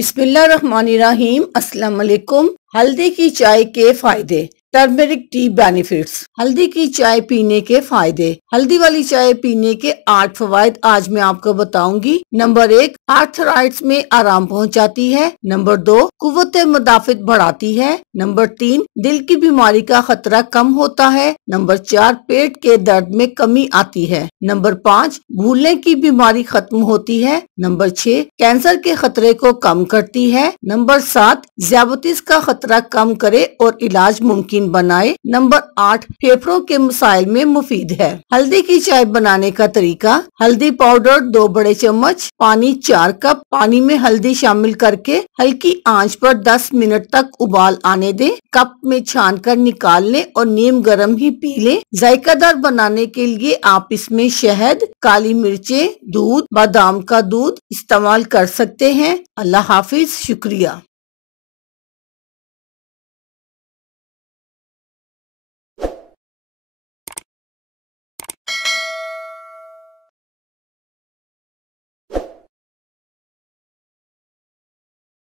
बिस्मिल्लाहिर्रहमानिर्रहीम। अस्सलाम वालेकुम। हल्दी की चाय के फायदे। Turmeric T benefits. हल्दी की चाय पीने के फायदे। हल्दी वाली चाय पीने के 8 फवायद आज मैं आपको बताऊंगी। नंबर 1, आर्थराइटिस में आराम पहुंचाती है। नंबर 2, कुव्वत मुदाफित बढ़ाती है। नंबर 3, दिल की बीमारी का खतरा कम होता है। नंबर 4, पेट के दर्द में कमी आती है। नंबर 5, भूलने की बीमारी खत्म होती है। नंबर 6, कैंसर के खतरे को कम करती है। नंबर 7, ज़ियाबतीस का खतरा कम करे और इलाज मुमकिन बनाए। नंबर 8, फेफड़ों के मसाइल में मुफीद है। हल्दी की चाय बनाने का तरीका। हल्दी पाउडर 2 बड़े चम्मच, पानी 4 कप। पानी में हल्दी शामिल करके हल्की आंच पर 10 मिनट तक उबाल आने दें। कप में छान कर निकाल लें और नीम गर्म ही पी लें। जायकादार बनाने के लिए आप इसमें शहद, काली मिर्चें, दूध, बादाम का दूध इस्तेमाल कर सकते हैं। अल्लाह हाफिज। शुक्रिया।